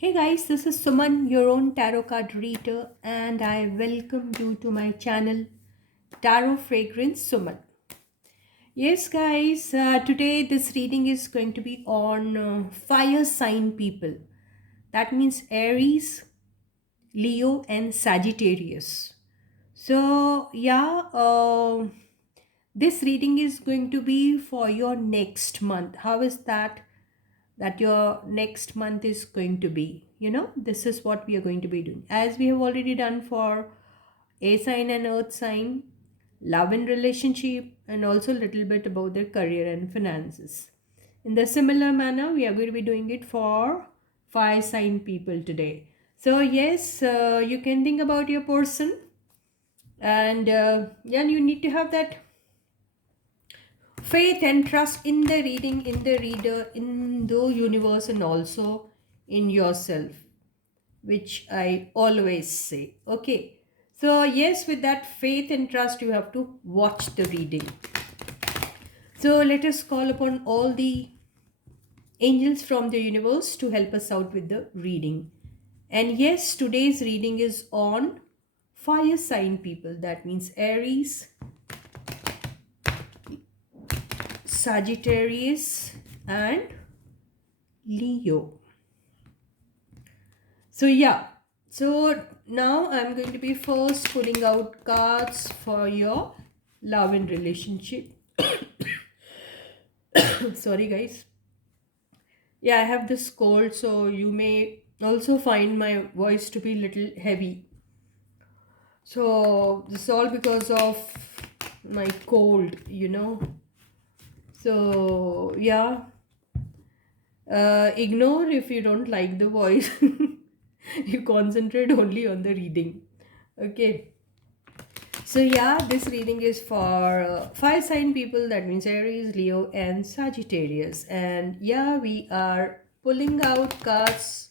Hey guys, this is Suman, your own tarot card reader, and I welcome you to my channel Tarot Fragrance Suman. Yes, guys, today this reading is going to be on fire sign people. That means Aries, Leo, and Sagittarius. This reading is going to be for your next month. How is that your next month is going to be? This is what we are going to be doing. As we have already done for a sign and earth sign, love and relationship, and also a little bit about their career and finances. In the similar manner, we are going to be doing it for fire sign people today. So, yes, you can think about your person, and you need to have that faith and trust in the reading, in the reader, in the universe, and also in yourself, which I always say. Okay. So, yes, with that faith and trust, you have to watch the reading. So, let us call upon all the angels from the universe to help us out with the reading. And yes, today's reading is on fire sign people. That means Aries, Sagittarius, and Leo. So now I'm going to be first pulling out cards for your love and relationship. Sorry, guys. Yeah, I have this cold, so you may also find my voice to be little heavy. So this is all because of my cold. So yeah, ignore if you don't like the voice. You concentrate only on the reading. Okay. So yeah, this reading is for fire sign people. That means Aries, Leo, and Sagittarius. And yeah, we are pulling out cards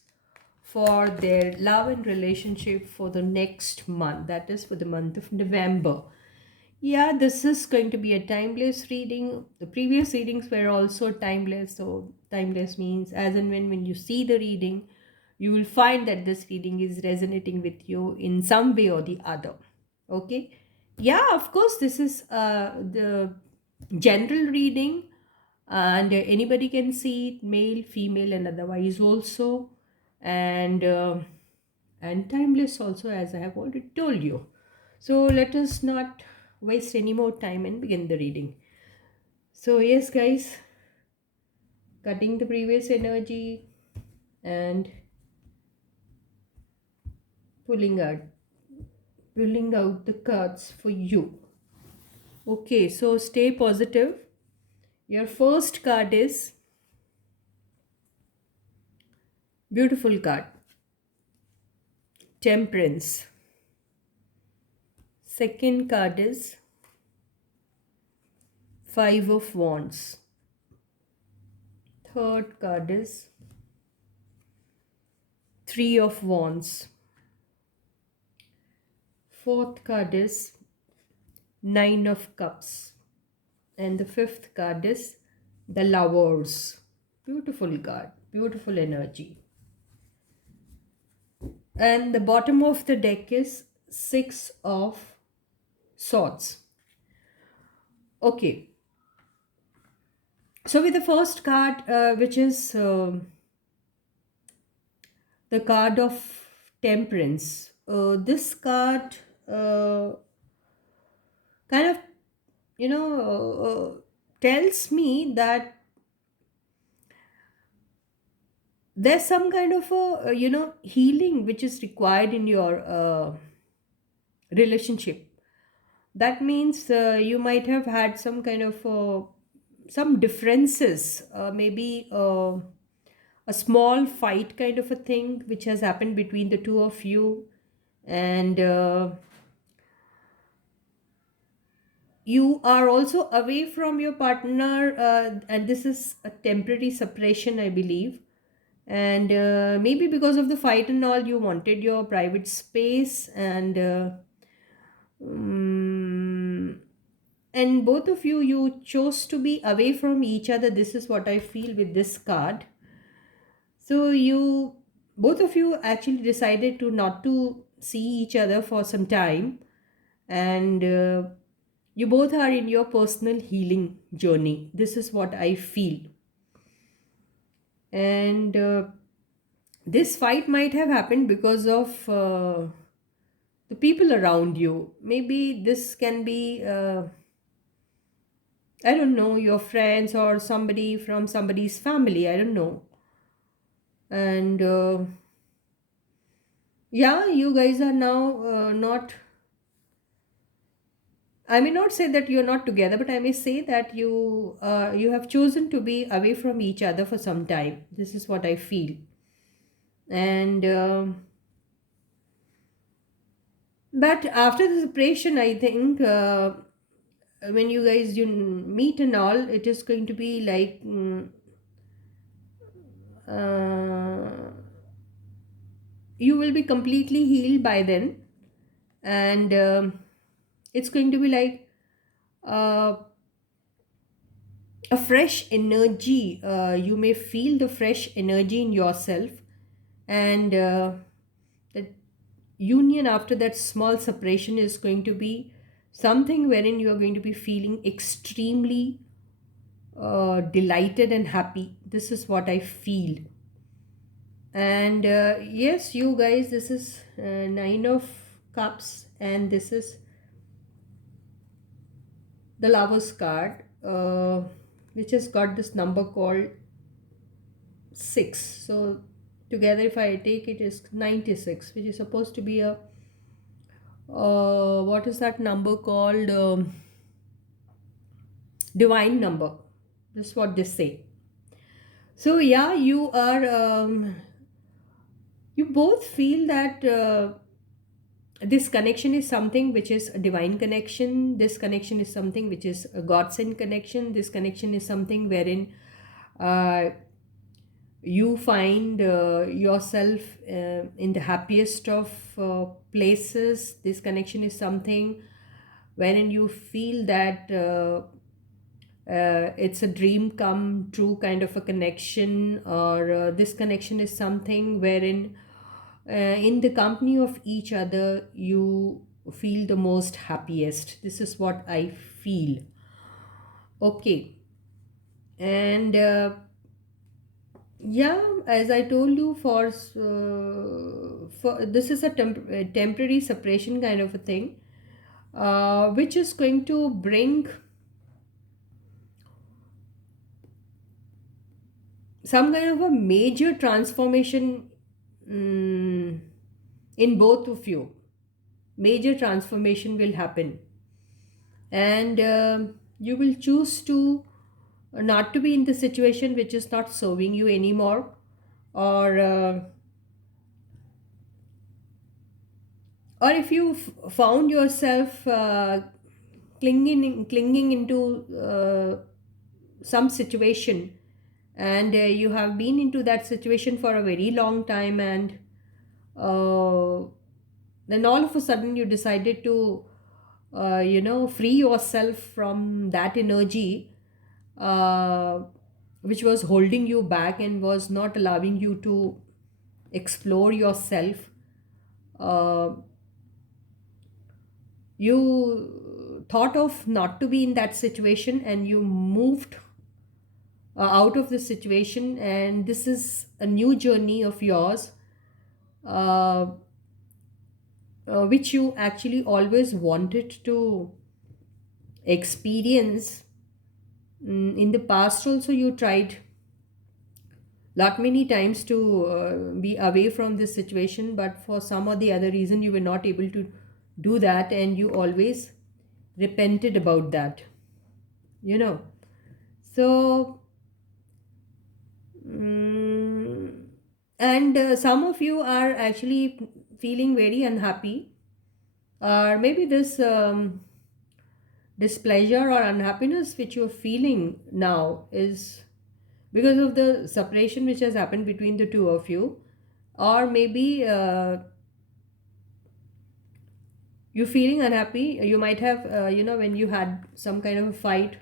for their love and relationship for the next month. That is for the month of November. Yeah, this is going to be a timeless reading. The previous readings were also timeless. So timeless means as and when you see the reading, you will find that this reading is resonating with you in some way or the other. Okay. Yeah, of course, this is the general reading, and anybody can see it, male, female, and otherwise also, and timeless also, as I have already told you. So let us not waste any more time and begin the reading. So yes, guys, cutting the previous energy and pulling out pulling out the cards for you. Okay, so stay positive. Your first card is beautiful card, Temperance. Second card is Five of Wands. Third card is Three of Wands. Fourth card is Nine of Cups. And the fifth card is the Lovers. Beautiful card, beautiful energy. And the bottom of the deck is Six of Swords. Okay, so with the first card, which is the card of Temperance, this card kind of, tells me that there's some kind of a, healing which is required in your relationship. That means you might have had some kind of some differences, maybe a small fight kind of a thing which has happened between the two of you, and you are also away from your partner, and this is a temporary separation, I believe. And maybe because of the fight and all, you wanted your private space, and mm, and both of you chose to be away from each other. This is what I feel with this card. So you both of you actually decided to not to see each other for some time, and you both are in your personal healing journey. This is what I feel. And this fight might have happened because of the people around you. Maybe this can be, I don't know, your friends or somebody from somebody's family. I don't know. And yeah, you guys are now not, I may not say that you're not together, but I may say that you have chosen to be away from each other for some time. This is what I feel. And but after the separation, I think when you guys you meet and all, it is going to be like uh, you will be completely healed by then, and it's going to be like uh, a fresh energy. You may feel the fresh energy in yourself, and the union after that small separation is going to be something wherein you are going to be feeling extremely delighted and happy. This is what I feel. And yes, you guys, this is Nine of Cups, and this is the Lovers card, which has got this number called 6. So together, if I take it, is 96, which is supposed to be a what is that number called? Divine number. This is what they say. So yeah, you both feel that this connection is something which is a divine connection. This connection is something which is a godsend connection. This connection is something wherein uh, you find yourself in the happiest of places. This connection is something wherein you feel that it's a dream come true kind of a connection, or this connection is something wherein in the company of each other you feel the most happiest. This is what I feel. Okay. And yeah, as I told you, for this is a temporary separation kind of a thing, which is going to bring some kind of a major transformation in both of you. Major transformation will happen, and you will choose to not to be in the situation which is not serving you anymore, or if you found yourself clinging into some situation, and you have been into that situation for a very long time, and uh, then all of a sudden you decided to free yourself from that energy uh, which was holding you back and was not allowing you to explore yourself. uh, you thought of not to be in that situation, and you moved out of the situation, and this is a new journey of yours, uh, which you actually always wanted to experience. In the past also you tried lot many times to be away from this situation, but for some or the other reason you were not able to do that, and you always repented about that, you know. So and some of you are actually feeling very unhappy, or maybe this displeasure or unhappiness which you're feeling now is because of the separation which has happened between the two of you, or maybe you feeling unhappy. You might have when you had some kind of a fight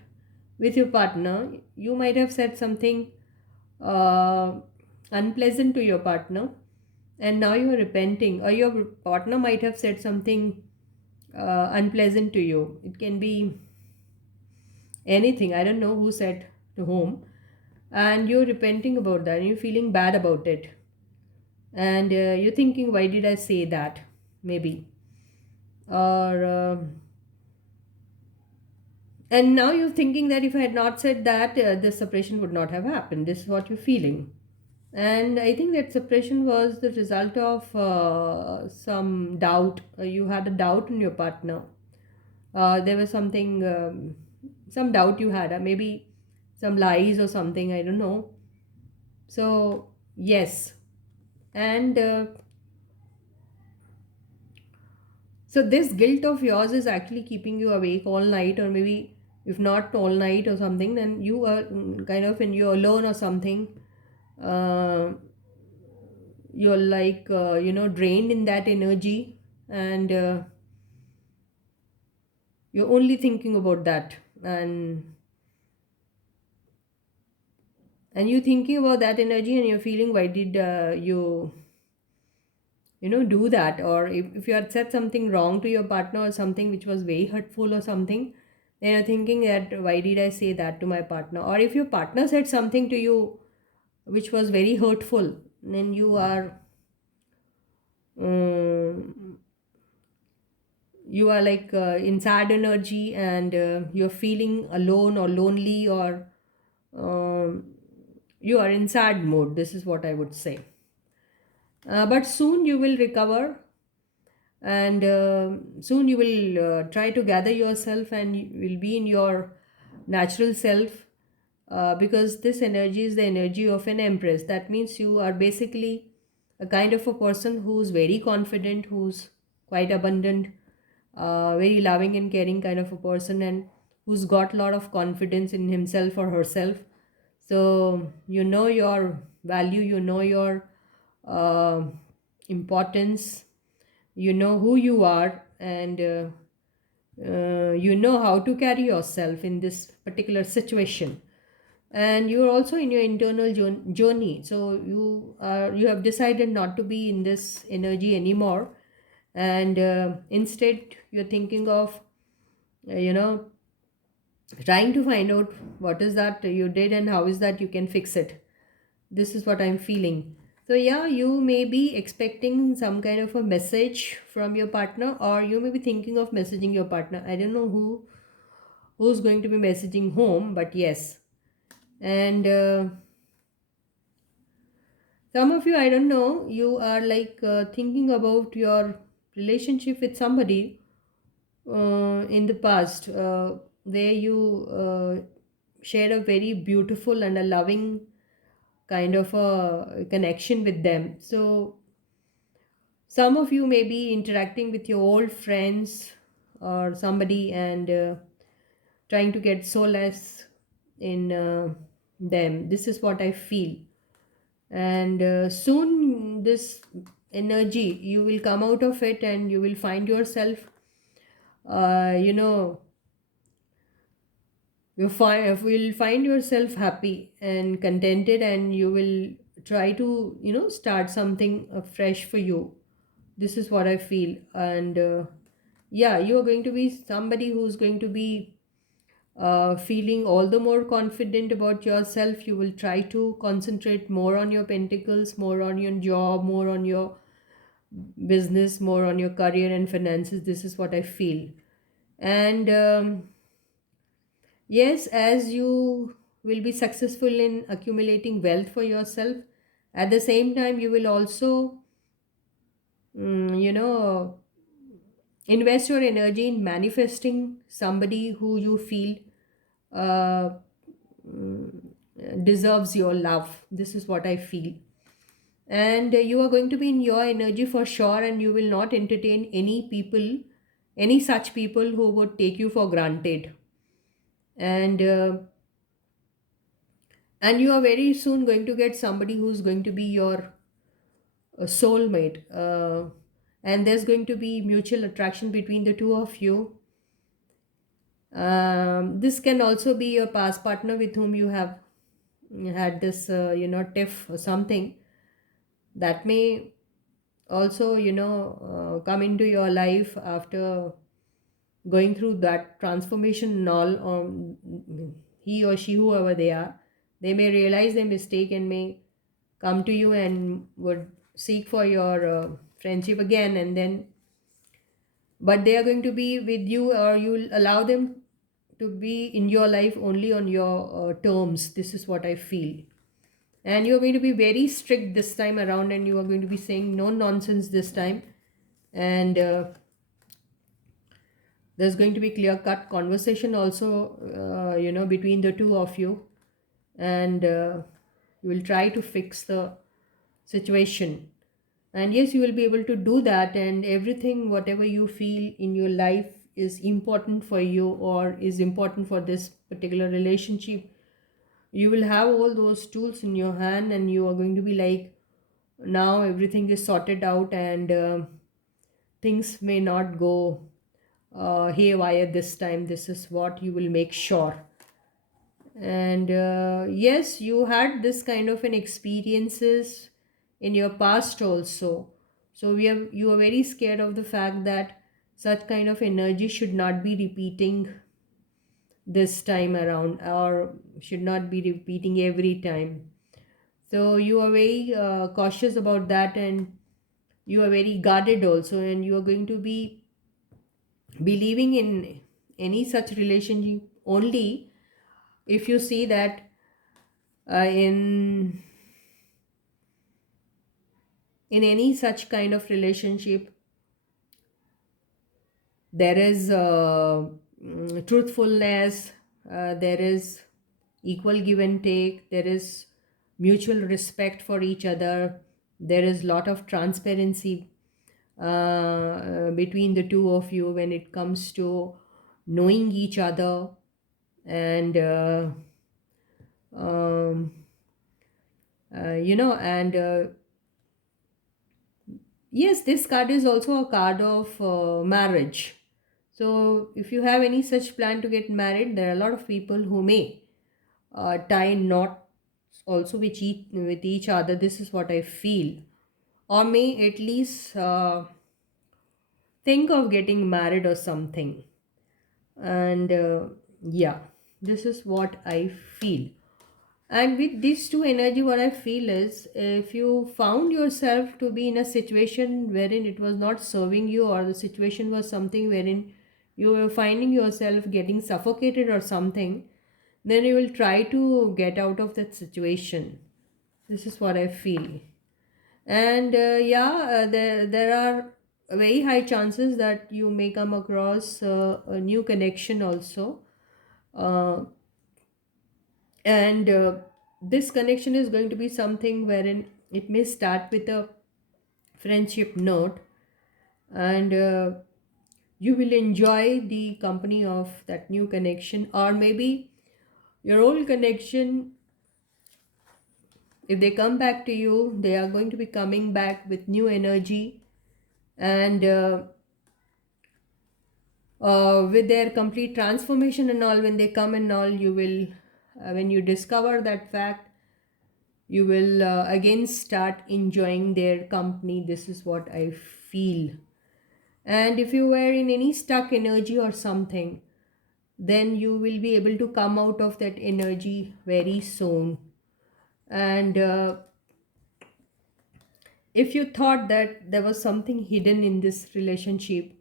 with your partner, you might have said something uh, unpleasant to your partner, and now you are repenting, or your partner might have said something unpleasant to you. It can be anything. I don't know who said to whom, and you're repenting about that, and you're feeling bad about it, and you're thinking, why did I say that? Maybe, or and now you're thinking that if I had not said that, the separation would not have happened. This is what you're feeling. And I think that separation was the result of some doubt. You had a doubt in your partner. There was something, some doubt you had, maybe some lies or something, I don't know. So, yes. And so, this guilt of yours is actually keeping you awake all night, or maybe if not all night or something, then you are kind of when you're alone or something. Uh, you're like drained in that energy, and you're only thinking about that, and you're thinking about that energy, and you're feeling, why did you do that? Or if you had said something wrong to your partner, or something which was very hurtful or something, then you're thinking that, why did I say that to my partner? Or if your partner said something to you which was very hurtful, then you are um, like in sad energy, and you're feeling alone or lonely, or um, you are in sad mode. This is what I would say. But soon you will recover, and soon you will try to gather yourself, and you will be in your natural self, because this energy is the energy of an empress. That means you are basically a kind of a person who's very confident, who's quite abundant, very loving and caring kind of a person, and who's got a lot of confidence in himself or herself. So you know your value, you know your uh, importance, you know who you are, and you know how to carry yourself in this particular situation. And you're also in your internal journey, so you have decided not to be in this energy anymore, and instead you're thinking of uh, you know trying to find out what is that you did, and how is that you can fix it. This is what I'm feeling. So yeah, you may be expecting some kind of a message from your partner, or you may be thinking of messaging your partner. I don't know who's going to be messaging whom, but yes. And some of you, I don't know, you are like thinking about your relationship with somebody in the past, where you shared a very beautiful and a loving kind of a connection with them. So some of you may be interacting with your old friends or somebody, and trying to get solace in them. This is what I feel. And soon, this energy, you will come out of it, and you will find yourself, uh, you know, will find yourself happy and contented, and you will try to, start something fresh for you. This is what I feel. And yeah, you are going to be somebody who's going to be feeling all the more confident about yourself. You will try to concentrate more on your pentacles, more on your job, more on your business, more on your career and finances. This is what I feel. And yes, as you will be successful in accumulating wealth for yourself, at the same time, you will also, invest your energy in manifesting somebody who you feel uh, mm, deserves your love. This is what I feel. And you are going to be in your energy for sure, and you will not entertain any such people who would take you for granted. And you are very soon going to get somebody who's going to be your soulmate, and there's going to be mutual attraction between the two of you. This can also be your past partner with whom you have had this tiff or something. That may also, come into your life after going through that transformation and all, he or she, whoever they are, they may realize their mistake and may come to you and would seek for your friendship again, and then, but they are going to be with you, or you'll allow them to be in your life only on your terms. This is what I feel. And you're going to be very strict this time around, and you are going to be saying no nonsense this time. And there's going to be clear cut conversation also, between the two of you. And you will try to fix the situation. And yes, you will be able to do that, and everything whatever you feel in your life is important for you, or is important for this particular relationship, you will have all those tools in your hand, and you are going to be like, now everything is sorted out, and things may not go haywire this time. This is what you will make sure. And yes, you had this kind of an experiences in your past also. So you are very scared of the fact that such kind of energy should not be repeating this time around, or should not be repeating every time. So you are very cautious about that, and you are very guarded also, and you are going to be believing in any such relationship only if you see that in any such kind of relationship there is truthfulness, there is equal give and take, there is mutual respect for each other, there is lot of transparency between the two of you when it comes to knowing each other. And um, and yes, this card is also a card of marriage. So, if you have any such plan to get married, there are a lot of people who may tie knots also with each other. This is what I feel, or may at least think of getting married or something. And yeah, this is what I feel. And with these two energy, what I feel is, if you found yourself to be in a situation wherein it was not serving you, or the situation was something wherein you were finding yourself getting suffocated or something, then you will try to get out of that situation. This is what I feel. And yeah, there are very high chances that you may come across a new connection also. Uh, and this connection is going to be something wherein it may start with a friendship note, and you will enjoy the company of that new connection. Or maybe your old connection, if they come back to you, they are going to be coming back with new energy, and with their complete transformation and all. When they come and all, you will when you discover that fact, you will again start enjoying their company. This is what I feel. And if you were in any stuck energy or something, then you will be able to come out of that energy very soon. And if you thought that there was something hidden in this relationship,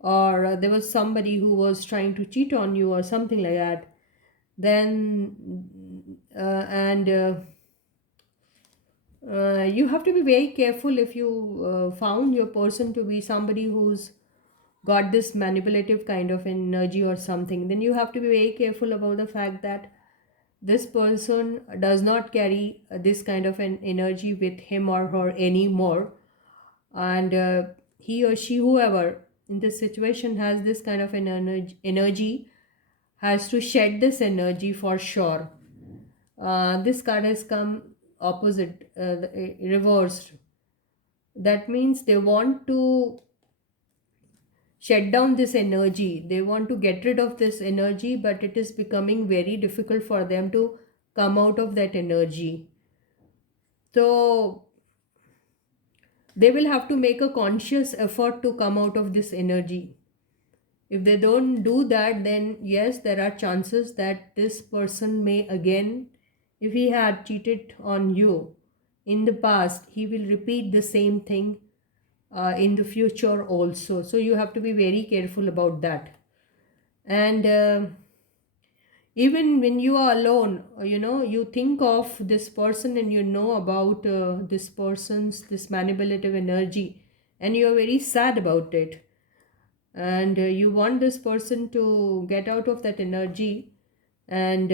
or there was somebody who was trying to cheat on you or something like that, then and you have to be very careful. If you found your person to be somebody who's got this manipulative kind of energy or something, then you have to be very careful about the fact that this person does not carry this kind of an energy with him or her anymore. And he or she, whoever in this situation has this kind of an energy, has to shed this energy for sure. This card has come opposite, reversed. That means they want to shed down this energy. They want to get rid of this energy, but it is becoming very difficult for them to come out of that energy. So they will have to make a conscious effort to come out of this energy. If they don't do that, then yes, there are chances that this person may again, if he had cheated on you in the past, he will repeat the same thing in the future also. So you have to be very careful about that. And even when you are alone, you think of this person and you know about this person's this manipulative energy, and you are very sad about it, and you want this person to get out of that energy, and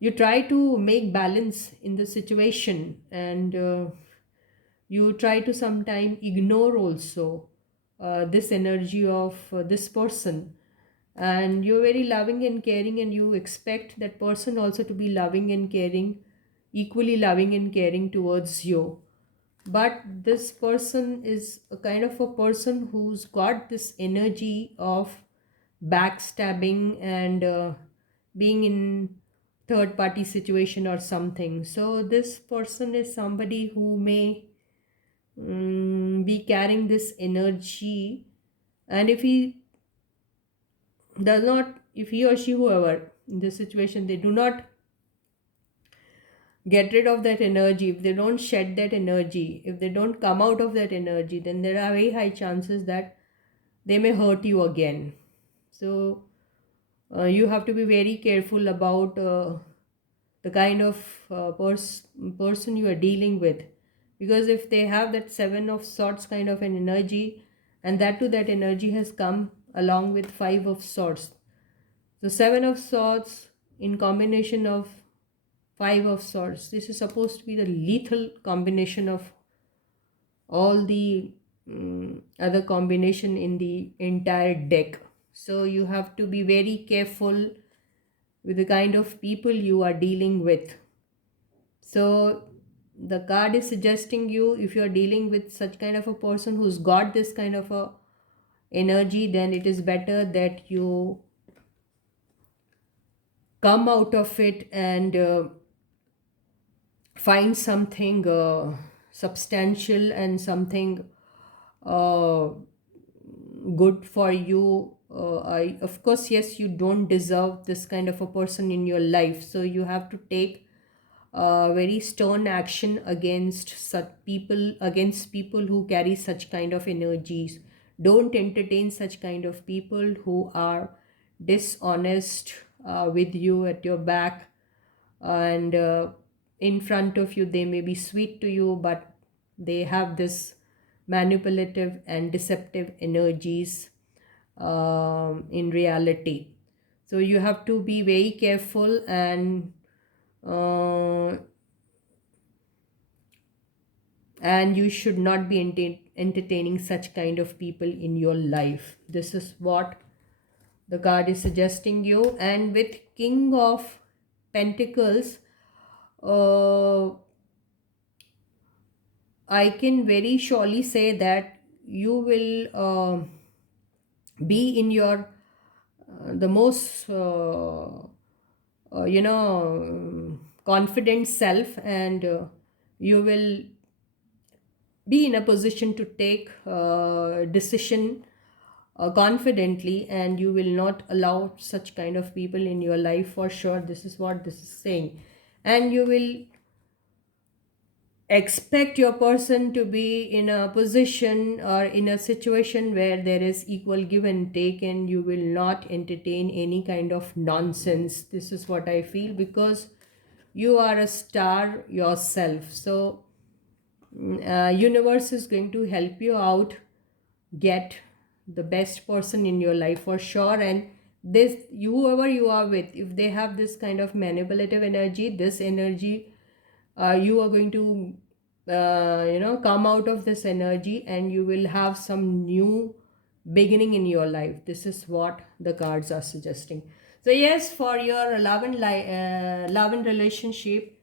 you try to make balance in the situation, and you try to sometime ignore also this energy of this person, and you're very loving and caring, and you expect that person also to be loving and caring, equally loving and caring towards you. But this person is a kind of a person who's got this energy of backstabbing and being in third party situation or something. So this person is somebody who may be carrying this energy, and if he or she, whoever in this situation, they do not get rid of that energy, if they don't shed that energy, if they don't come out of that energy, then there are very high chances that they may hurt you again. So you have to be very careful about the kind of person you are dealing with, because if they have that seven of swords kind of an energy, and that too, that energy has come along with five of swords. So seven of swords in combination of five of swords, this is supposed to be the lethal combination of all the other combination in the entire deck. So you have to be very careful with the kind of people you are dealing with. So the card is suggesting you, if you are dealing with such kind of a person who's got this kind of a energy, then it is better that you come out of it and find something substantial and something uh, good for you. Of course, yes, you don't deserve this kind of a person in your life, so you have to take very stern action against such people, against people who carry such kind of energies. Don't entertain such kind of people who are dishonest with you at your back, and in front of you they may be sweet to you, but they have this manipulative and deceptive energies in reality. So you have to be very careful, uh, and you should not be entertaining such kind of people in your life. This is what the card is suggesting you. And with King of Pentacles, uh, I can very surely say that you will be in your the most confident self, and you will be in a position to take decision confidently, and you will not allow such kind of people in your life for sure. This is what this is saying. And you will expect your person to be in a position or in a situation where there is equal give and take, and you will not entertain any kind of nonsense. This is what I feel, because you are a star yourself. So universe is going to help you out, get the best person in your life for sure. And this, whoever you are with, if they have this kind of manipulative energy, this energy, you are going to come out of this energy, and you will have some new beginning in your life. This is what the cards are suggesting. So yes, for your love and relationship,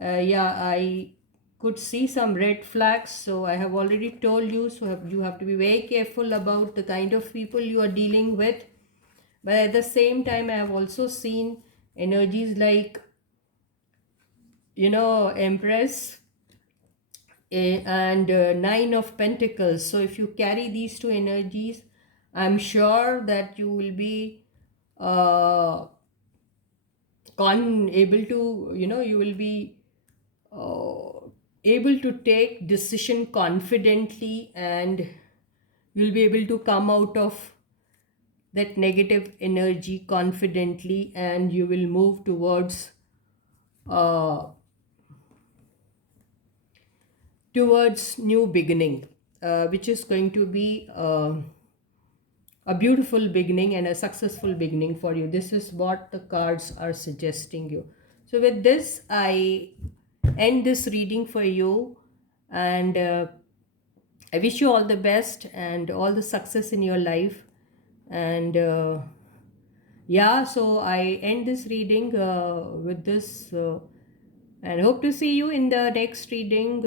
yeah, I could see some red flags. So I have already told you, so you have to be very careful about the kind of people you are dealing with. But at the same time, I have also seen energies like Empress, and Nine of Pentacles. So if you carry these two energies, I'm sure that you will be uh, able to, you will be able to take decision confidently, and you'll be able to come out of that negative energy confidently, and you will move uh, towards new beginning, which is going to be a beautiful beginning and a successful beginning for you. This is what the cards are suggesting you. So with this, I end this reading for you, and I wish you all the best and all the success in your life. And yeah, so I end this reading with this, and hope to see you in the next reading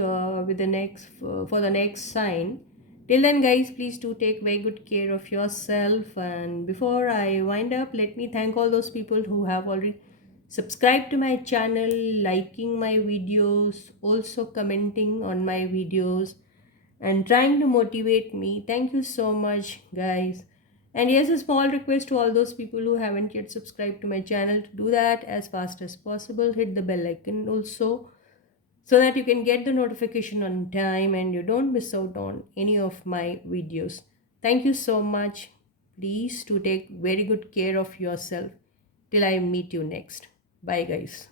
with the next for the next sign. Till then, guys, please do take very good care of yourself. And before I wind up, let me thank all those people who have already subscribed to my channel, liking my videos, also commenting on my videos, and trying to motivate me. Thank you so much, guys. And yes, a small request to all those people who haven't yet subscribed to my channel to do that as fast as possible. Hit the bell icon also, so that you can get the notification on time and you don't miss out on any of my videos. Thank you so much. Please to take very good care of yourself till I meet you next. Bye, guys.